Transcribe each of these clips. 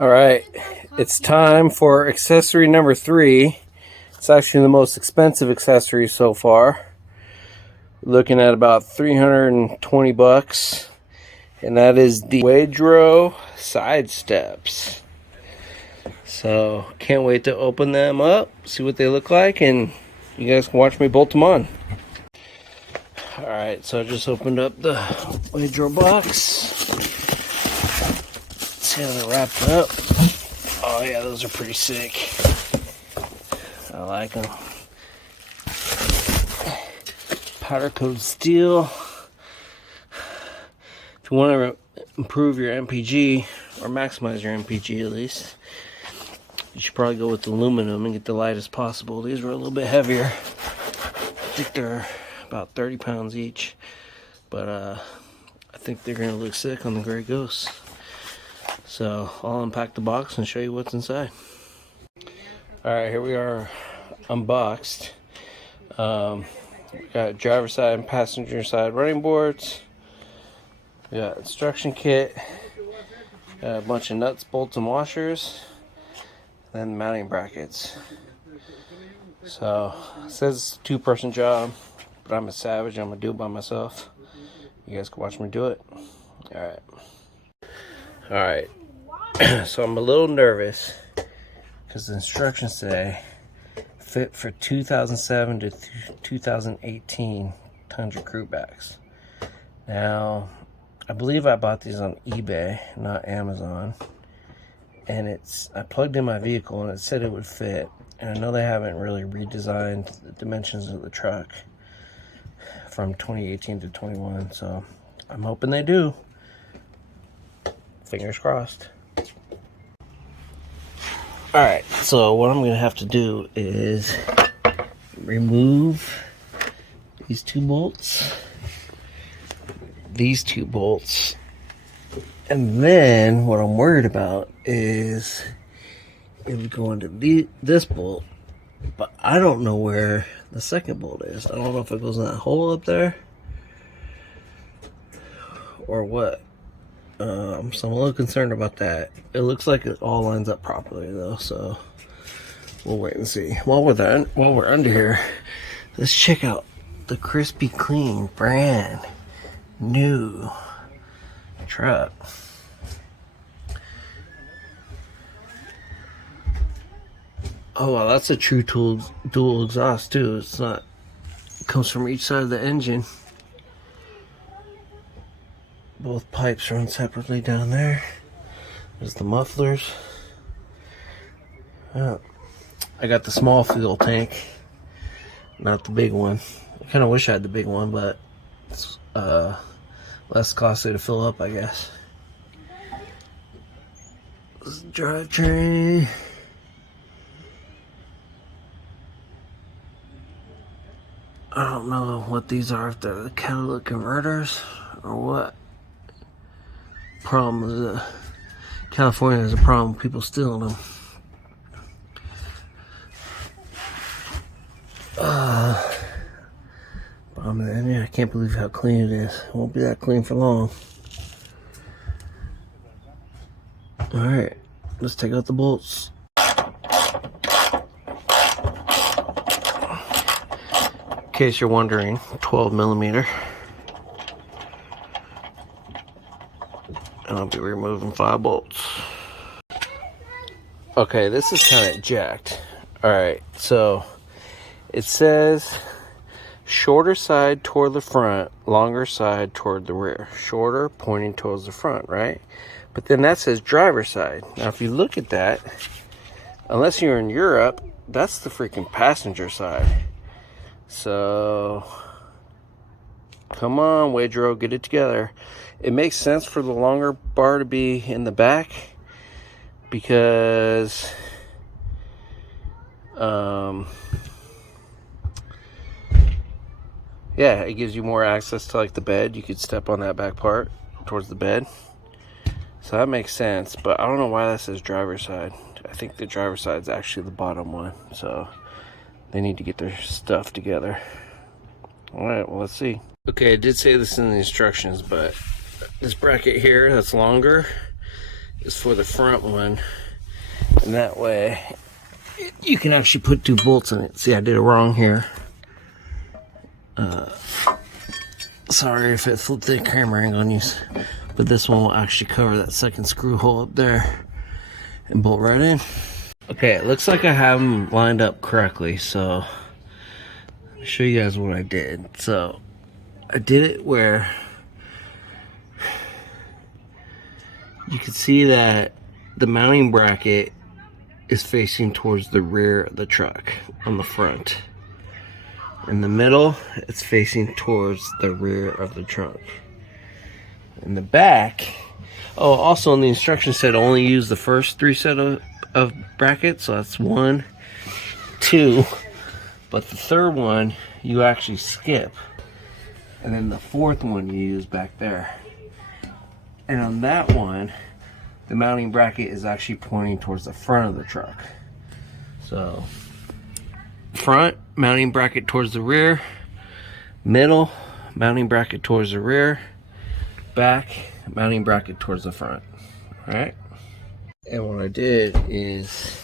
All right, it's time for accessory number 3. It's actually the most expensive accessory so far. Looking at about 320 bucks, and that is the Oedro side steps. So can't wait to open them up, see what they look like, and you guys can watch me bolt them on. All right, so I just opened up the Oedro box. See how they're wrapped up. Oh yeah, those are pretty sick. I like them. Powder coated steel. If you want to improve your MPG, or maximize your MPG at least, you should probably go with aluminum and get the lightest possible. These are a little bit heavier. I think they're about 30 pounds each, but I think they're gonna look sick on the Gray Ghost. So I'll unpack the box and show you what's inside. Alright, here we are unboxed. We got driver side and passenger side running boards. We got instruction kit. Got a bunch of nuts, bolts, and washers. Then mounting brackets. So it says it's a 2-person job, but I'm a savage. I'm gonna do it by myself. You guys can watch me do it. Alright. So I'm a little nervous because the instructions say fit for 2007 to 2018 Tundra crew backs. Now, I believe I bought these on eBay, not Amazon. And I plugged in my vehicle and it said it would fit. And I know they haven't really redesigned the dimensions of the truck from 2018 to 21, so I'm hoping they do. Fingers crossed. Alright, so what I'm going to have to do is remove these 2 bolts, these 2 bolts, and then what I'm worried about is it would go into this bolt, but I don't know where the second bolt is. I don't know if it goes in that hole up there or what. So I'm a little concerned about that. It looks like it all lines up properly though, so we'll wait and see. While we're under here, let's check out the crispy clean brand new truck. Oh wow, that's a true dual exhaust too. It comes from each side of the engine. Both pipes run separately down there. There's the mufflers. Oh, I got the small fuel tank, not the big one. I kind of wish I had the big one, but it's less costly to fill up, I guess. This is the drivetrain. I don't know what these are, if they're the catalytic converters or what. Problem is California has a problem with people stealing them. Man, I can't believe how clean it is. It won't be that clean for long. Alright, let's take out the bolts. In case you're wondering, 12mm. And I'll be removing 5 bolts. Okay, this is kind of jacked. Alright, so it says shorter side toward the front, longer side toward the rear. Shorter pointing towards the front, right? But then that says driver side. Now if you look at that, unless you're in Europe, that's the freaking passenger side. So come on, Oedro, get it together. It makes sense for the longer bar to be in the back because yeah, it gives you more access to like the bed. You could step on that back part towards the bed. So that makes sense, but I don't know why that says driver's side. I think the driver's side is actually the bottom one, so they need to get their stuff together. Alright, well, let's see. Okay, I did say this in the instructions, but this bracket here that's longer is for the front one, and that way you can actually put 2 bolts in it. See, I did it wrong here. Sorry if it flipped the camera angle on you, but this one will actually cover that second screw hole up there and bolt right in. Okay, it looks like I have them lined up correctly, so I'll show you guys what I did. So I did it where you can see that the mounting bracket is facing towards the rear of the truck on the front. In the middle, it's facing towards the rear of the trunk. In the back, oh, also on the instructions said only use the first 3 set of brackets, so that's 1, 2, but the third one you actually skip, and then the 4th one you use back there. And on that one, the mounting bracket is actually pointing towards the front of the truck. So front, mounting bracket towards the rear, middle, mounting bracket towards the rear, back, mounting bracket towards the front. Alright? And what I did is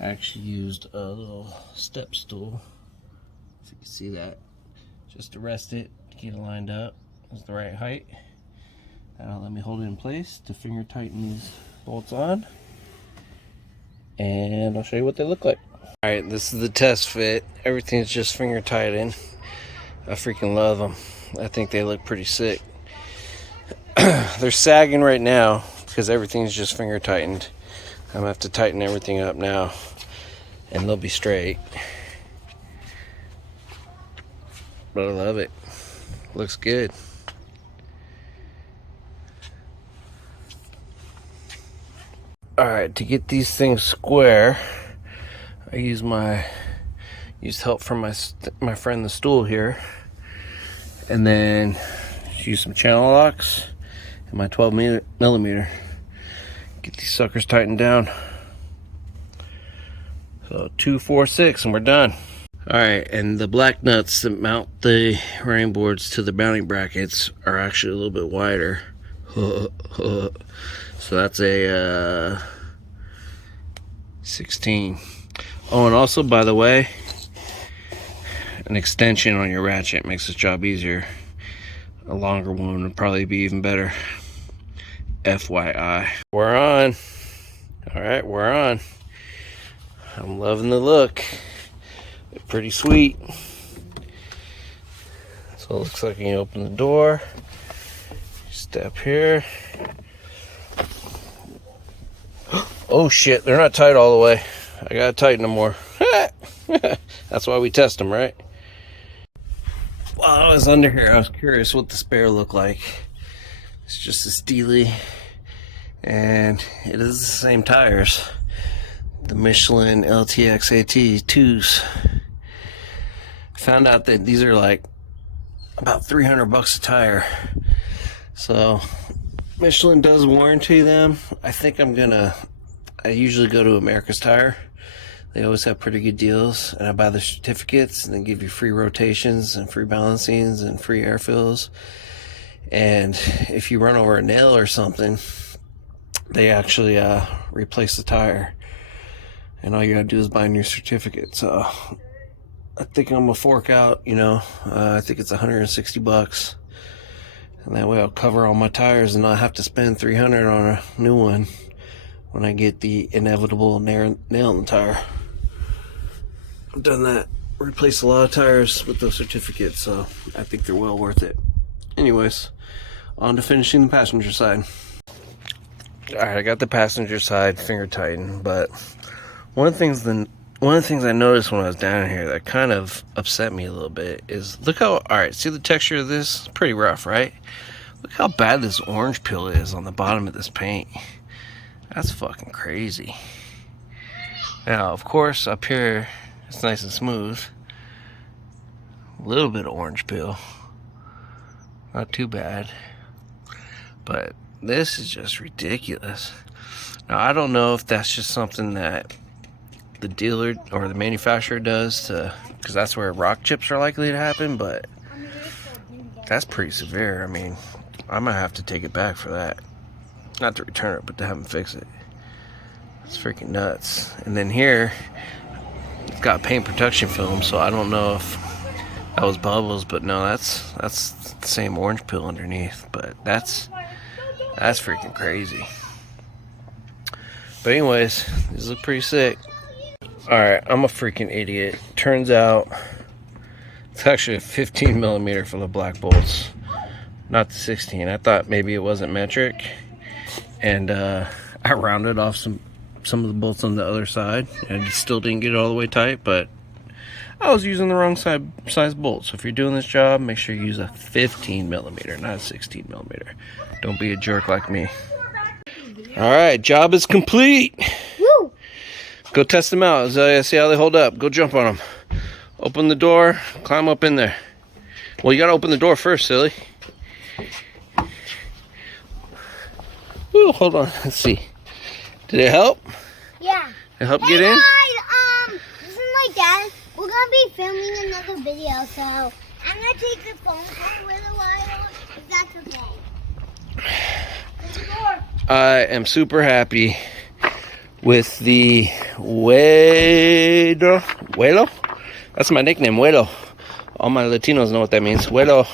I actually used a little step stool, if you can see that, just to rest it, to get it lined up. It's the right height. That'll let me hold it in place to finger tighten these bolts on. And I'll show you what they look like. Alright, this is the test fit. Everything's just finger tightened. I freaking love them. I think they look pretty sick. They're sagging right now because everything's just finger tightened. I'm gonna have to tighten everything up now and they'll be straight. But I love it. Looks good. Alright, to get these things square, I used help from my friend the stool here, and then use some channel locks and my 12 millimeter. Get these suckers tightened down. So 2, 4, 6, and we're done. Alright, and the black nuts that mount the running boards to the mounting brackets are actually a little bit wider. So that's a 16. Oh, and also, by the way, an extension on your ratchet makes this job easier. A longer one would probably be even better. FYI. We're on. Alright, we're on. I'm loving the look. They're pretty sweet. So it looks like you can open the door. Step here. Oh shit, they're not tight all the way. I gotta tighten them more. That's why we test them, right? While I was under here, I was curious what the spare looked like. It's just a Steely, and it is the same tires. The Michelin LTX AT 2s. Found out that these are like about $300 a tire. So Michelin does warranty them. I think I usually go to America's Tire. They always have pretty good deals, and I buy the certificates, and they give you free rotations and free balancings and free air fills. And if you run over a nail or something, they actually replace the tire, and all you gotta do is buy a new certificate. So I think I'm gonna fork out, I think it's $160, and that way I'll cover all my tires and not have to spend $300 on a new one when I get the inevitable nail in the tire. I've done that, replaced a lot of tires with those certificates, so I think they're well worth it. Anyways, on to finishing the passenger side. Alright, I got the passenger side finger tightened, but one of the things I noticed when I was down here that kind of upset me a little bit is, look how, alright, see the texture of this? It's pretty rough, right? Look how bad this orange peel is on the bottom of this paint. That's fucking crazy. Now, of course, up here, it's nice and smooth. A little bit of orange peel. Not too bad. But this is just ridiculous. Now, I don't know if that's just something that the dealer or the manufacturer does because that's where rock chips are likely to happen, but that's pretty severe. I mean, I might have to take it back for that. Not to return it, but to have them fix it. It's freaking nuts. And then here, it's got paint protection film, so I don't know if that was bubbles, but no, that's the same orange peel underneath. But that's freaking crazy. But anyways, these look pretty sick. Alright, I'm a freaking idiot. Turns out it's actually a 15 millimeter for the black bolts, not the 16. I thought maybe it wasn't metric, and I rounded off some of the bolts on the other side, and I still didn't get it all the way tight, but I was using the wrong size bolt. So if you're doing this job, make sure you use a 15 millimeter, not a 16 millimeter. Don't be a jerk like me. Alright, job is complete. Woo! Go test them out. See how they hold up. Go jump on them. Open the door, climb up in there. Well, you gotta open the door first, silly. Ooh, hold on. Let's see. Did it help? Yeah. It helped get guys, in? this is my dad. We're gonna be filming another video, so I'm gonna take the phone for a little while, if that's okay. I am super happy with the Oedro. That's my nickname, Oedro. All my Latinos know what that means. Oedro.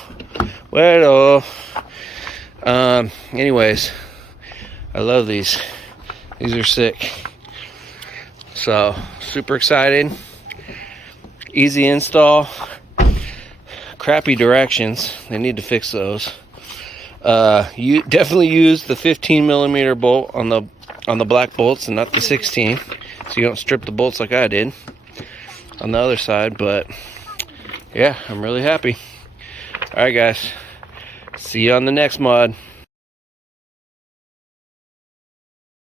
Anyways, I love these. These are sick. So, super excited. Easy install. Crappy directions. They need to fix those. You definitely use the 15 millimeter bolt on the black bolts and not the 16, so you don't strip the bolts like I did on the other side. But yeah, I'm really happy. All right, guys, see you on the next mod.